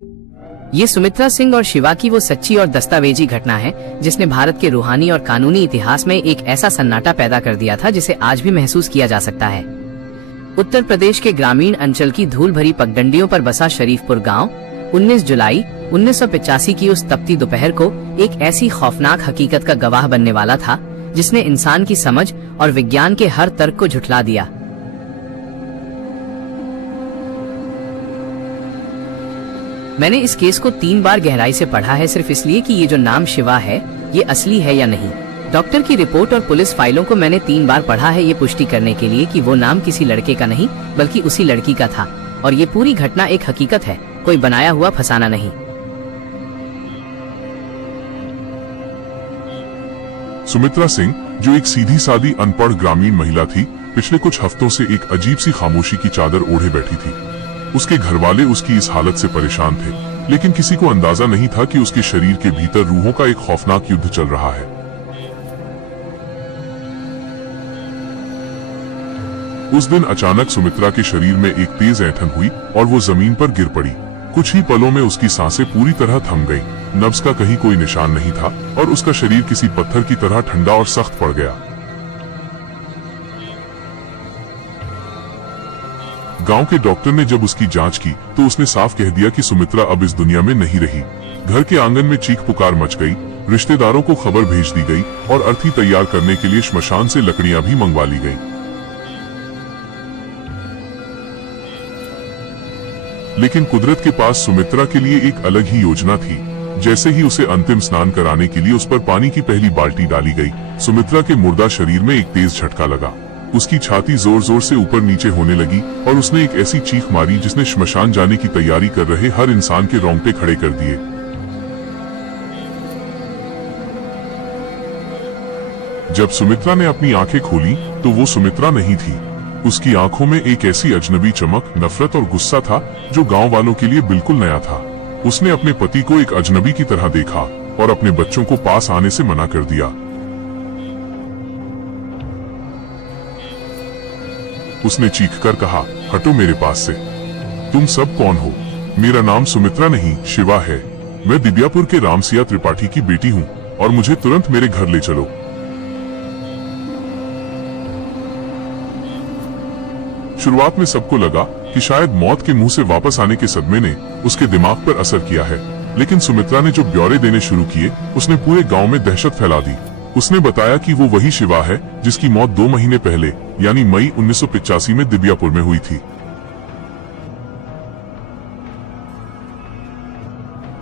ये सुमित्रा सिंह और शिवा की वो सच्ची और दस्तावेजी घटना है जिसने भारत के रूहानी और कानूनी इतिहास में एक ऐसा सन्नाटा पैदा कर दिया था जिसे आज भी महसूस किया जा सकता है। उत्तर प्रदेश के ग्रामीण अंचल की धूल भरी पगडंडियों पर बसा शरीफपुर गांव 19 जुलाई 1985 की उस तपती दोपहर को एक ऐसी खौफनाक हकीकत का गवाह बनने वाला था जिसने इंसान की समझ और विज्ञान के हर तर्क को झुठला दिया। मैंने इस केस को 3 बार गहराई से पढ़ा है, सिर्फ इसलिए कि ये जो नाम शिवा है ये असली है या नहीं। डॉक्टर की रिपोर्ट और पुलिस फाइलों को मैंने 3 बार पढ़ा है, ये पुष्टि करने के लिए कि वो नाम किसी लड़के का नहीं बल्कि उसी लड़की का था और ये पूरी घटना एक हकीकत है, कोई बनाया हुआ फसाना नहीं। सुमित्रा सिंह, जो एक सीधी सादी अनपढ़ ग्रामीण महिला थी, पिछले कुछ हफ्तों से एक अजीब सी खामोशी की चादर ओढ़े बैठी थी। उसके घरवाले उसकी इस हालत से परेशान थे, लेकिन किसी को अंदाजा नहीं था कि उसके शरीर के भीतर रूहों का एक खौफनाक युद्ध चल रहा है। उस दिन अचानक सुमित्रा के शरीर में एक तेज ऐंठन हुई और वो जमीन पर गिर पड़ी। कुछ ही पलों में उसकी सांसें पूरी तरह थम गईं, नब्ज का कहीं कोई निशान नहीं था और उसका शरीर किसी पत्थर की तरह ठंडा और सख्त पड़ गया। गांव के डॉक्टर ने जब उसकी जांच की तो उसने साफ कह दिया कि सुमित्रा अब इस दुनिया में नहीं रही। घर के आंगन में चीख पुकार मच गई, रिश्तेदारों को खबर भेज दी गई और अर्थी तैयार करने के लिए श्मशान से लकड़ियां भी मंगवा ली गई। लेकिन कुदरत के पास सुमित्रा के लिए एक अलग ही योजना थी। जैसे ही उसे अंतिम स्नान कराने के लिए उस पर पानी की पहली बाल्टी डाली गई, सुमित्रा के मुर्दा शरीर में एक तेज झटका लगा। उसकी छाती जोर जोर से ऊपर नीचे होने लगी और उसने एक ऐसी चीख मारी जिसने श्मशान जाने की तैयारी कर रहे हर इंसान के रोंगटे खड़े कर दिए। जब सुमित्रा ने अपनी आंखें खोली तो वो सुमित्रा नहीं थी। उसकी आंखों में एक ऐसी अजनबी चमक, नफरत और गुस्सा था जो गांव वालों के लिए बिल्कुल नया था। उसने अपने पति को एक अजनबी की तरह देखा और अपने बच्चों को पास आने से मना कर दिया। उसने चीखकर कहा, हटो मेरे पास से। तुम सब कौन हो? मेरा नाम सुमित्रा नहीं, शिवा है। मैं दिव्यापुर के रामसिया त्रिपाठी की बेटी हूँ और मुझे तुरंत मेरे घर ले चलो। शुरुआत में सबको लगा कि शायद मौत के मुंह से वापस आने के सदमे ने उसके दिमाग पर असर किया है, लेकिन सुमित्रा ने जो ब्यौरे देने शुरू किए उसने पूरे गांव में दहशत फैला दी। उसने बताया कि वो वही शिवा है जिसकी मौत 2 महीने पहले यानी मई 1985 में दिव्यापुर में हुई थी।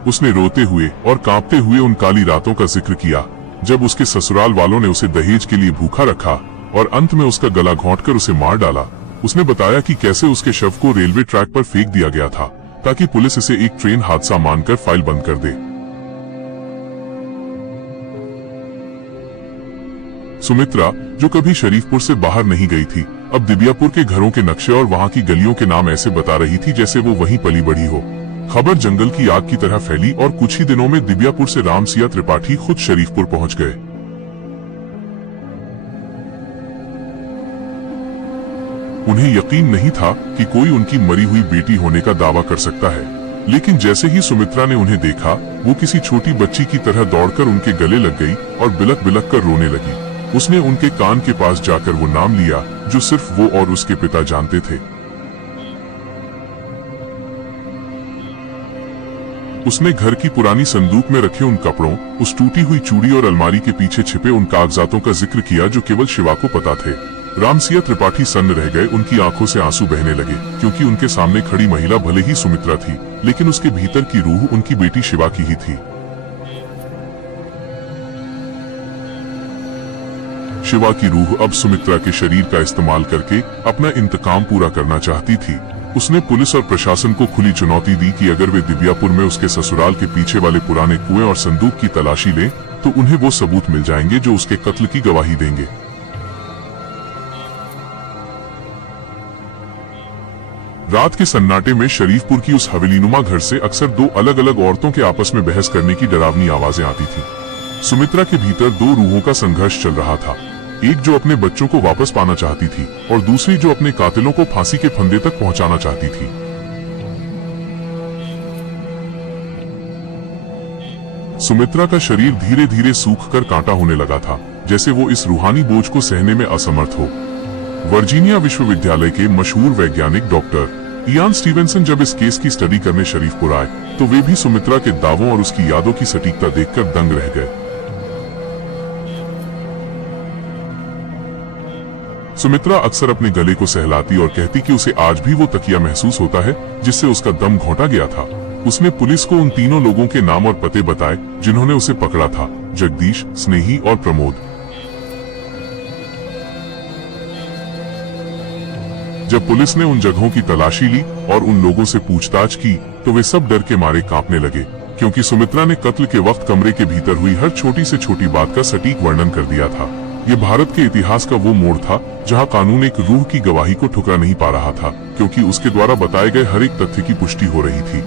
उसने रोते हुए और कांपते हुए उन काली रातों का जिक्र किया जब उसके ससुराल वालों ने उसे दहेज के लिए भूखा रखा और अंत में उसका गला घोंटकर उसे मार डाला। उसने बताया कि कैसे उसके शव को रेलवे ट्रैक पर फेंक दिया गया था ताकि पुलिस इसे एक ट्रेन हादसा मानकर फाइल बंद कर दे। सुमित्रा, जो कभी शरीफपुर से बाहर नहीं गई थी, अब दिव्यापुर के घरों के नक्शे और वहां की गलियों के नाम ऐसे बता रही थी जैसे वो वहीं पली बढ़ी हो। खबर जंगल की आग की तरह फैली और कुछ ही दिनों में दिव्यापुर से रामसिया त्रिपाठी खुद शरीफपुर पहुंच गए। उन्हें यकीन नहीं था कि कोई उनकी मरी हुई बेटी होने का दावा कर सकता है, लेकिन जैसे ही सुमित्रा ने उन्हें देखा, वो किसी छोटी बच्ची की तरह दौड़कर उनके गले लग गई और बिलक बिलक कर रोने लगी। उसने उनके कान के पास जाकर वो नाम लिया जो सिर्फ वो और उसके पिता जानते थे। उसने घर की पुरानी संदूक में रखे उन कपड़ों, उस टूटी हुई चूड़ी और अलमारी के पीछे छिपे उन कागजातों का जिक्र किया जो केवल शिवा को पता थे। रामसिया त्रिपाठी सन्न रह गए, उनकी आंखों से आंसू बहने लगे क्योंकि उनके सामने खड़ी महिला भले ही सुमित्रा थी, लेकिन उसके भीतर की रूह उनकी बेटी शिवा की ही थी। शिवा की रूह अब सुमित्रा के शरीर का इस्तेमाल करके अपना इंतकाम पूरा करना चाहती थी। उसने पुलिस और प्रशासन को खुली चुनौती दी कि अगर वे दिव्यापुर में उसके ससुराल के पीछे वाले पुराने कुएं और संदूक की तलाशी लें तो उन्हें वो सबूत मिल जाएंगे जो उसके कत्ल की गवाही देंगे। रात के सन्नाटे में शरीफपुर की उस हवेलीनुमा घर से अक्सर 2 अलग अलग औरतों के आपस में बहस करने की डरावनी आवाजें आती थीं। सुमित्रा के भीतर 2 रूहों का संघर्ष चल रहा था, एक जो अपने बच्चों को वापस पाना चाहती थी और दूसरी जो अपने कातिलों को फांसी के फंदे तक पहुंचाना चाहती थी। सुमित्रा का शरीर धीरे धीरे सूख कर कांटा होने लगा था, जैसे वो इस रूहानी बोझ को सहने में असमर्थ हो। वर्जीनिया विश्वविद्यालय के मशहूर वैज्ञानिक डॉक्टर इयान स्टीवेंसन जब इस केस की स्टडी करने शरीफपुर आए, तो वे भी सुमित्रा के दावों और उसकी यादों की सटीकता देखकर दंग रह गए। सुमित्रा अक्सर अपने गले को सहलाती और कहती कि उसे आज भी वो तकिया महसूस होता है जिससे उसका दम घोंटा गया था। उसने पुलिस को उन तीनों लोगों के नाम और पते बताए जिन्होंने उसे पकड़ा था, जगदीश, स्नेही और प्रमोद। जब पुलिस ने उन जगहों की तलाशी ली और उन लोगों से पूछताछ की, तो वे सब डर के मारे कांपने लगे, क्योंकि सुमित्रा ने कत्ल के वक्त कमरे के भीतर हुई हर छोटी से छोटी बात का सटीक वर्णन कर दिया था। ये भारत के इतिहास का वो मोड़ था जहां कानून एक रूह की गवाही को ठुकरा नहीं पा रहा था, क्योंकि उसके द्वारा बताए गए हर एक तथ्य की पुष्टि हो रही थी।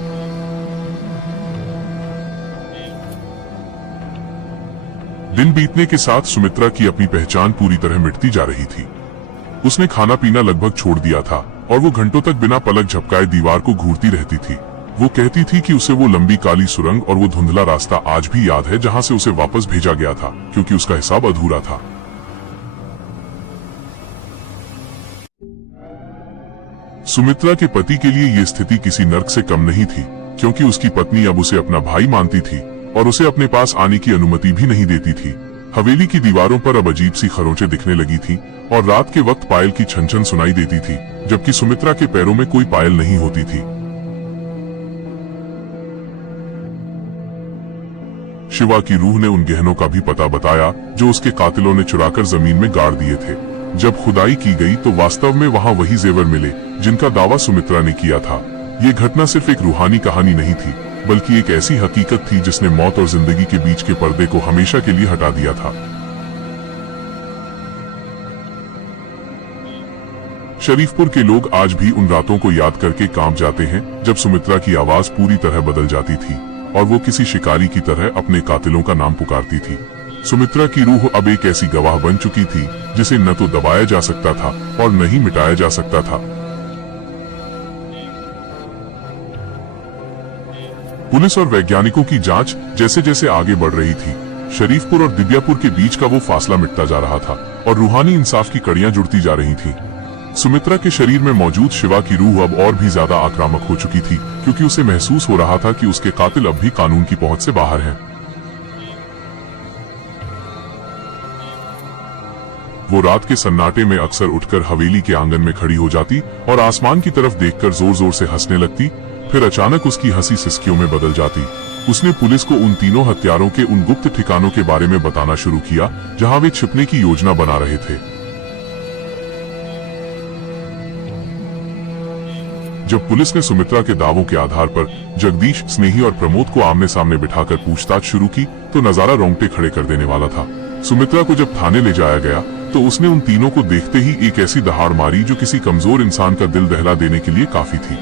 दिन बीतने के साथ सुमित्रा की अपनी पहचान पूरी तरह मिटती जा रही थी। उसने खाना पीना लगभग छोड़ दिया था और वो घंटों तक बिना पलक झपकाए दीवार को घूरती रहती थी। वो कहती थी कि उसे वो लंबी काली सुरंग और वो धुंधला रास्ता आज भी याद है जहां से उसे वापस भेजा गया था, क्योंकि उसका हिसाब अधूरा था। सुमित्रा के पति के लिए ये स्थिति किसी नर्क से कम नहीं थी, क्योंकि उसकी पत्नी अब उसे अपना भाई मानती थी और उसे अपने पास आने की अनुमति भी नहीं देती थी। हवेली की दीवारों पर अब अजीब सी खरोंचें दिखने लगी थी और रात के वक्त पायल की छन छन सुनाई देती थी, जबकि सुमित्रा के पैरों में कोई पायल नहीं होती थी। शिवा की रूह ने उन गहनों का भी पता बताया जो उसके कातिलों ने चुराकर जमीन में गाड़ दिए थे। जब खुदाई की गई तो वास्तव में वहां वही जेवर मिले जिनका दावा सुमित्रा ने किया था। ये घटना सिर्फ एक रूहानी कहानी नहीं थी, बल्कि एक ऐसी हकीकत थी जिसने मौत और जिंदगी के बीच के पर्दे को हमेशा के लिए हटा दिया था। शरीफपुर के लोग आज भी उन रातों को याद करके कांप जाते हैं जब सुमित्रा की आवाज पूरी तरह बदल जाती थी और वो किसी शिकारी की तरह अपने कातिलों का नाम पुकारती थी। सुमित्रा की रूह अब एक ऐसी गवाह बन चुकी थी जिसे न तो दबाया जा सकता था और न ही मिटाया जा सकता था। पुलिस और वैज्ञानिकों की जांच जैसे जैसे आगे बढ़ रही थी, शरीफपुर और दिव्यापुर के बीच का वो फासला मिटता जा रहा था और रूहानी इंसाफ की कड़ियां जुड़ती जा रही थीं। सुमित्रा के शरीर में मौजूद शिवा की रूह अब और भी ज्यादा आक्रामक हो चुकी थी, क्योंकि उसे महसूस हो रहा था कि उसके कातिल अब भी कानून की पहुंच से बाहर हैं। वो रात के सन्नाटे में अक्सर उठकर हवेली के आंगन में खड़ी हो जाती और आसमान की तरफ देखकर जोर जोर से हंसने लगती। फिर अचानक उसकी हंसी सिसकियों में बदल जाती। उसने पुलिस को उन तीनों हत्यारों के उन गुप्त ठिकानों के बारे में बताना शुरू किया जहां वे छिपने की योजना बना रहे थे। जब पुलिस ने सुमित्रा के दावों के आधार पर जगदीश, स्नेही और प्रमोद को आमने सामने बिठाकर पूछताछ शुरू की, तो नजारा रोंगटे खड़े कर देने वाला था। सुमित्रा को जब थाने ले जाया गया तो उसने उन तीनों को देखते ही एक ऐसी दहाड़ मारी जो किसी कमजोर इंसान का दिल दहला देने के लिए काफी थी।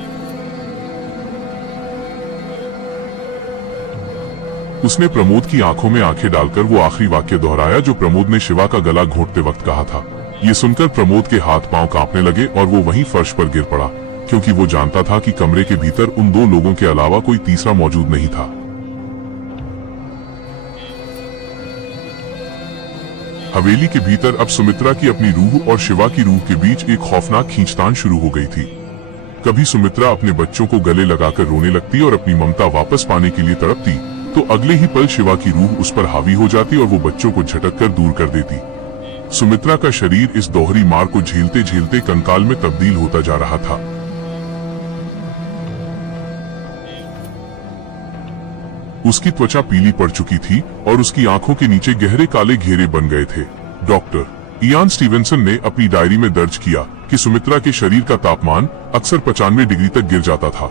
उसने प्रमोद की आंखों में आंखें डालकर वो आखिरी वाक्य दोहराया जो प्रमोद ने शिवा का गला घोंटते वक्त कहा था। ये सुनकर प्रमोद के हाथ पांव कांपने लगे और वो वहीं फर्श पर गिर पड़ा, क्योंकि वो जानता था कि कमरे के भीतर उन दो लोगों के अलावा कोई तीसरा मौजूद नहीं था। हवेली के भीतर अब सुमित्रा की अपनी रूह और शिवा की रूह के बीच एक खौफनाक खींचतान शुरू हो गई थी। कभी सुमित्रा अपने बच्चों को गले लगाकर रोने लगती और अपनी ममता वापस पाने के लिए तड़पती, तो अगले ही पल शिवा की रूह उस पर हावी हो जाती और वो बच्चों को झटक कर दूर कर देती। सुमित्रा का शरीर इस दोहरी मार को झेलते झेलते कंकाल में तब्दील होता जा रहा था। उसकी त्वचा पीली पड़ चुकी थी और उसकी आंखों के नीचे गहरे काले घेरे बन गए थे। डॉक्टर इयान स्टीवेंसन ने अपनी डायरी में दर्ज किया कि सुमित्रा के शरीर का तापमान अक्सर 95 डिग्री तक गिर जाता था,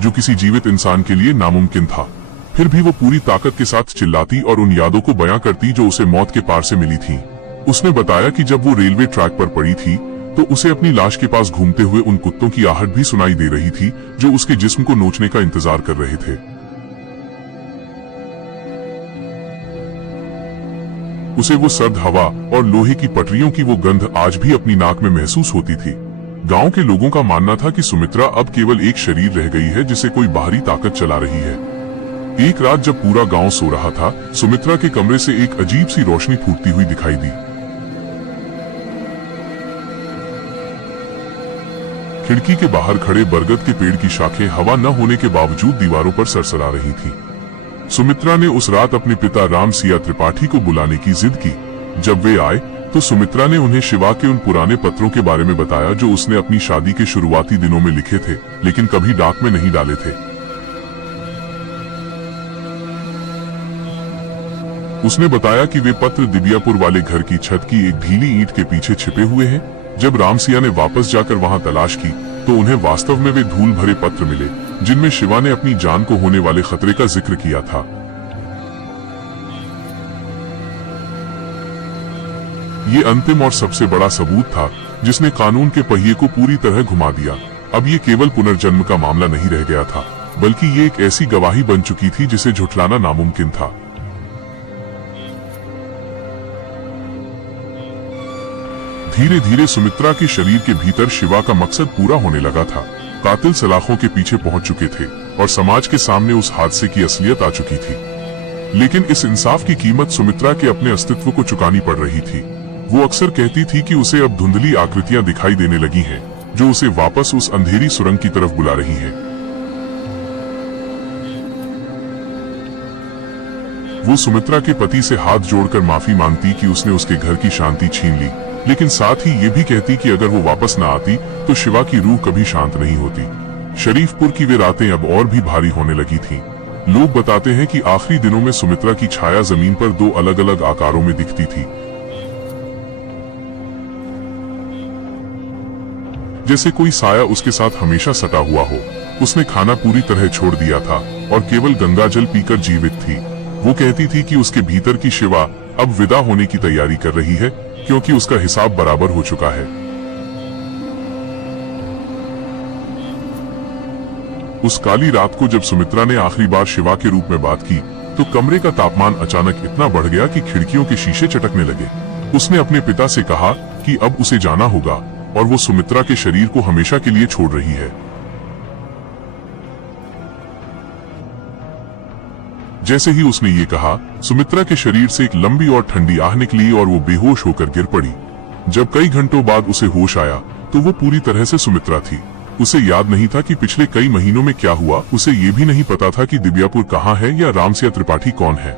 जो किसी जीवित इंसान के लिए नामुमकिन था। फिर भी वो पूरी ताकत के साथ चिल्लाती और उन यादों को बयां करती जो उसे मौत के पार से मिली थी। उसने बताया कि जब वो रेलवे ट्रैक पर पड़ी थी तो उसे अपनी लाश के पास घूमते हुए उन कुत्तों की आहट भी सुनाई दे रही थी जो उसके जिस्म को नोचने का इंतजार कर रहे थे। उसे वो सर्द हवा और लोहे की पटरियों की वो गंध आज भी अपनी नाक में महसूस होती थी। गांव के लोगों का मानना था कि सुमित्रा अब केवल एक शरीर रह गई है जिसे कोई बाहरी ताकत चला रही है। एक रात जब पूरा गांव सो रहा था, सुमित्रा के कमरे से एक अजीब सी रोशनी फूटती हुई दिखाई दी। खिड़की के बाहर खड़े बरगद के पेड़ की शाखें हवा न होने के बावजूद दीवारों पर सरसरा रही थी। सुमित्रा ने उस रात अपने पिता रामसिया त्रिपाठी को बुलाने की जिद की। जब वे आए तो सुमित्रा ने उन्हें शिवा के उन पुराने पत्रों के बारे में बताया जो उसने अपनी शादी के शुरुआती दिनों में लिखे थे, लेकिन कभी डाक में नहीं डाले थे। उसने बताया कि वे पत्र दिबियापुर वाले घर की छत की एक ढीली ईंट के पीछे छिपे हुए हैं। जब रामसिया ने वापस जाकर वहां तलाश की तो उन्हें वास्तव में वे धूल भरे पत्र मिले, जिनमें शिवा ने अपनी जान को होने वाले खतरे का जिक्र किया था। ये अंतिम और सबसे बड़ा सबूत था जिसने कानून के पहिए को पूरी तरह घुमा दिया। अब ये केवल पुनर्जन्म का मामला नहीं रह गया था, बल्कि ये एक ऐसी गवाही बन चुकी थी जिसे झुठलाना नामुमकिन था। धीरे धीरे सुमित्रा के शरीर के भीतर शिवा का मकसद पूरा होने लगा था। कातिल सलाखों के पीछे पहुंच चुके थे और समाज के सामने उस हादसे की असलियत आ चुकी थी। लेकिन इस इंसाफ की कीमत सुमित्रा के अपने अस्तित्व को चुकानी पड़ रही थी। वो अक्सर कहती थी कि उसे अब धुंधली आकृतियां दिखाई देने लगी हैं, जो उसे वापस उस अंधेरी सुरंग की तरफ बुला रही हैं। वो सुमित्रा के पति से हाथ जोड़कर माफी मांगती कि उसने उसके घर की शांति छीन ली, लेकिन साथ ही ये भी कहती कि अगर वो वापस न आती तो शिवा की रूह कभी शांत नहीं होती। शरीफपुर की वे रातें अब और भी भारी होने लगी थीं। लोग बताते हैं कि आखिरी दिनों में सुमित्रा की छाया जमीन पर दो अलग अलग आकारों में दिखती थी, जैसे कोई साया उसके साथ हमेशा सटा हुआ हो। उसने खाना पूरी तरह छोड़ दिया था और केवल गंगाजल पीकर जीवित थी। वो कहती थी कि उसके भीतर की शिवा अब विदा होने की तैयारी कर रही है, क्योंकि उसका हिसाब बराबर हो चुका है। उस काली रात को जब सुमित्रा ने आखिरी बार शिवा के रूप में बात की तो कमरे का तापमान अचानक इतना बढ़ गया कि खिड़कियों के शीशे चटकने लगे। उसने अपने पिता से कहा कि अब उसे जाना होगा और वो सुमित्रा के शरीर को हमेशा के लिए छोड़ रही है। जैसे ही उसने ये कहा, सुमित्रा के शरीर से एक लंबी और ठंडी आह निकली और वो बेहोश होकर गिर पड़ी। जब कई घंटों बाद उसे होश आया तो वो पूरी तरह से सुमित्रा थी। उसे याद नहीं था कि पिछले कई महीनों में क्या हुआ। उसे ये भी नहीं पता था कि दिबियापुर कहाँ है या रामसिया त्रिपाठी कौन है।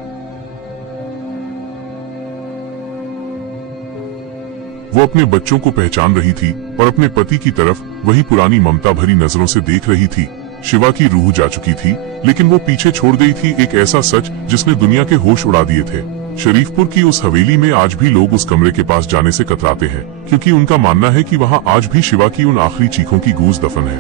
वो अपने बच्चों को पहचान रही थी और अपने पति की तरफ वही पुरानी ममता भरी नजरों से देख रही थी। शिवा की रूह जा चुकी थी, लेकिन वो पीछे छोड़ गई थी एक ऐसा सच जिसने दुनिया के होश उड़ा दिए थे। शरीफपुर की उस हवेली में आज भी लोग उस कमरे के पास जाने से कतराते हैं, क्योंकि उनका मानना है कि वहां आज भी शिवा की उन आखिरी चीखों की गूंज दफन है।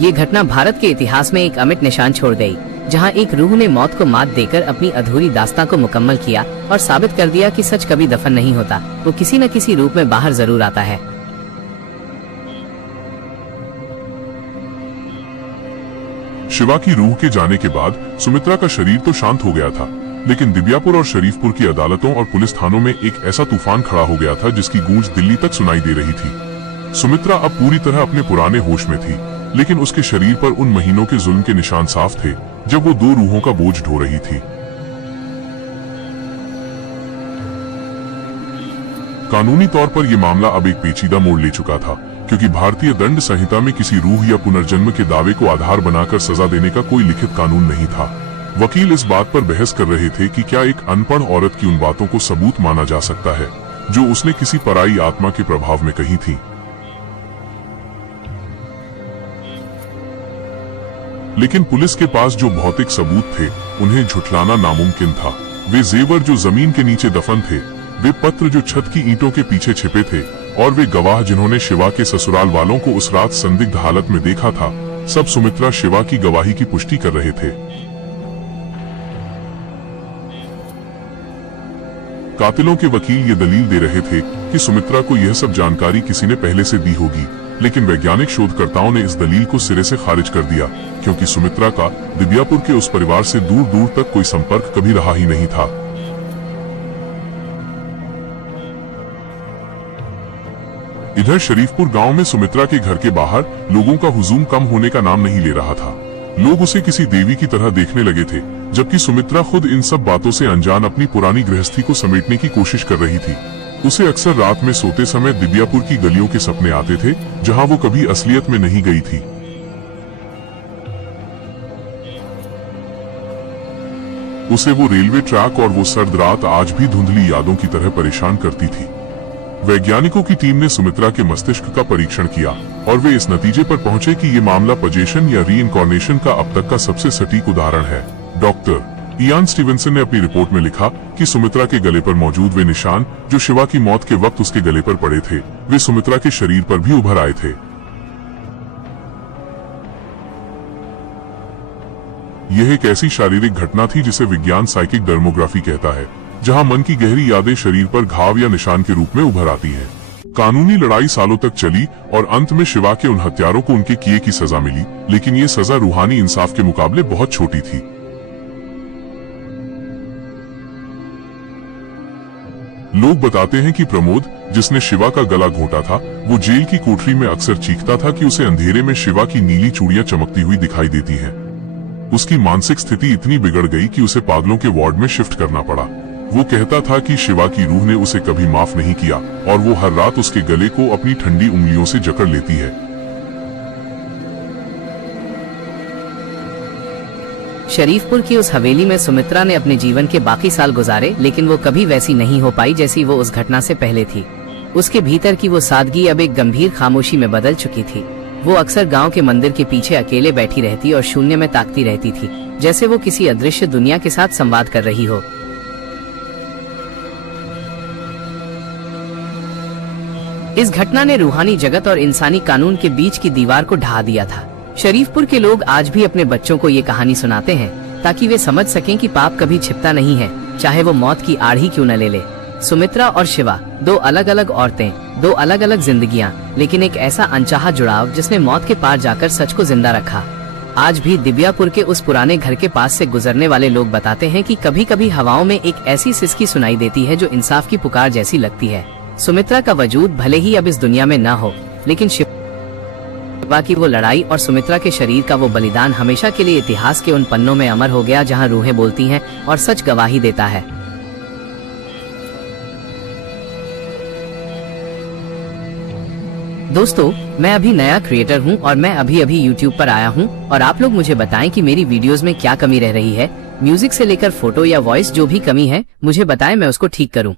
ये घटना भारत के इतिहास में एक अमिट निशान छोड़ गई, जहां एक रूह ने मौत को मात देकर अपनी अधूरी दास्तां को मुकम्मल किया और साबित कर दिया कि सच कभी दफन नहीं होता, वो किसी न किसी रूप में बाहर जरूर आता है। शिवा की रूह के जाने के बाद सुमित्रा का शरीर तो शांत हो गया था, लेकिन दिबियापुर और शरीफपुर की अदालतों और पुलिस थानों में एक ऐसा तूफान खड़ा हो गया था जिसकी गूंज दिल्ली तक सुनाई दे रही थी। सुमित्रा अब पूरी तरह अपने पुराने होश में थी, लेकिन उसके शरीर पर उन महीनों के जुल्म के निशान साफ थे जब वो दो रूहों का बोझ ढो रही थी। कानूनी तौर पर यह मामला अब एक पेचीदा मोड़ ले चुका था, क्योंकि भारतीय दंड संहिता में किसी रूह या पुनर्जन्म के दावे को आधार बनाकर सजा देने का कोई लिखित कानून नहीं था। वकील इस बात पर बहस कर रहे थे कि क्या एक अनपढ़ औरत की उन बातों को सबूत माना जा सकता है जो उसने किसी पराई आत्मा के प्रभाव में कही थी। लेकिन पुलिस के पास जो भौतिक सबूत थे उन्हें झुठलाना नामुमकिन था। वे जेवर जो जमीन के नीचे दफन थे, वे पत्र जो छत की ईंटों के पीछे छिपे थे, और वे गवाह जिन्होंने शिवा के ससुराल वालों को उस रात संदिग्ध हालत में देखा था, सब सुमित्रा शिवा की गवाही की पुष्टि कर रहे थे। कातिलों के वकील ये दलील दे रहे थे कि सुमित्रा को यह सब जानकारी किसी ने पहले से दी होगी, लेकिन वैज्ञानिक शोधकर्ताओं ने इस दलील को सिरे से खारिज कर दिया, क्योंकि सुमित्रा का दिबियापुर के उस परिवार से दूर दूर तक कोई संपर्क कभी रहा ही नहीं था। इधर शरीफपुर गांव में सुमित्रा के घर के बाहर लोगों का हुजूम कम होने का नाम नहीं ले रहा था। लोग उसे किसी देवी की तरह देखने लगे थे, जबकि सुमित्रा खुद इन सब बातों से अनजान अपनी पुरानी गृहस्थी को समेटने की कोशिश कर रही थी। उसे अक्सर रात में सोते समय दिव्यापुर की गलियों के सपने आते थे, जहां वो कभी असलियत में नहीं गई थी। उसे वो रेलवे ट्रैक और वो सर्द रात आज भी धुंधली यादों की तरह परेशान करती थी। वैज्ञानिकों की टीम ने सुमित्रा के मस्तिष्क का परीक्षण किया और वे इस नतीजे पर पहुंचे कि ये मामला पजेशन या रीइंकॉर्नेशन का अब तक का सबसे सटीक उदाहरण है। डॉक्टर इयान स्टीवेंसन ने अपनी रिपोर्ट में लिखा कि सुमित्रा के गले पर मौजूद वे निशान जो शिवा की मौत के वक्त उसके गले पर पड़े थे, वे सुमित्रा के शरीर पर भी उभर आए थे। यह एक ऐसी शारीरिक घटना थी जिसे विज्ञान साइकिक डर्मोग्राफी कहता है, जहां मन की गहरी यादें शरीर पर घाव या निशान के रूप में उभर आती हैं। कानूनी लड़ाई सालों तक चली और अंत में शिवा के उन हत्यारों को उनके किए की सजा मिली, लेकिन ये सजा रूहानी इंसाफ के मुकाबले बहुत छोटी थी। लोग बताते हैं कि प्रमोद, जिसने शिवा का गला घोंटा था, वो जेल की कोठरी में अक्सर चीखता था कि उसे अंधेरे में शिवा की नीली चूड़ियां चमकती हुई दिखाई देती हैं। उसकी मानसिक स्थिति इतनी बिगड़ गई कि उसे पागलों के वार्ड में शिफ्ट करना पड़ा। वो कहता था कि शिवा की रूह ने उसे कभी माफ नहीं किया और वो हर रात उसके गले को अपनी ठंडी उंगलियों से जकड़ लेती है। शरीफपुर की उस हवेली में सुमित्रा ने अपने जीवन के बाकी साल गुजारे, लेकिन वो कभी वैसी नहीं हो पाई जैसी वो उस घटना से पहले थी। उसके भीतर की वो सादगी अब एक गंभीर खामोशी में बदल चुकी थी। वो अक्सर गांव के मंदिर के पीछे अकेले बैठी रहती और शून्य में ताकती रहती थी, जैसे वो किसी अदृश्य दुनिया के साथ संवाद कर रही हो। इस घटना ने रूहानी जगत और इंसानी कानून के बीच की दीवार को ढहा दिया था। शरीफपुर के लोग आज भी अपने बच्चों को ये कहानी सुनाते हैं ताकि वे समझ सकें कि पाप कभी छिपता नहीं है, चाहे वो मौत की आड़ ही क्यों न ले ले। सुमित्रा और शिवा, दो अलग अलग औरतें, दो अलग अलग जिंदगियां, लेकिन एक ऐसा अनचाहा जुड़ाव जिसने मौत के पार जाकर सच को जिंदा रखा। आज भी दिव्यापुर के उस पुराने घर के पास से गुजरने वाले लोग बताते हैं कि कभी कभी हवाओं में एक ऐसी सिसकी सुनाई देती है जो इंसाफ की पुकार जैसी लगती है। सुमित्रा का वजूद भले ही अब इस दुनिया में न हो, लेकिन शिवा की वो लड़ाई और सुमित्रा के शरीर का वो बलिदान हमेशा के लिए इतिहास के उन पन्नों में अमर हो गया जहां रूहें बोलती हैं और सच गवाही देता है। दोस्तों, मैं अभी नया क्रिएटर हूं और मैं अभी YouTube पर आया हूं और आप लोग मुझे बताएं कि मेरी वीडियोस में क्या कमी रह रही है। म्यूजिक से लेकर फोटो या वॉइस, जो भी कमी है मुझे बताएं, मैं उसको ठीक करूं।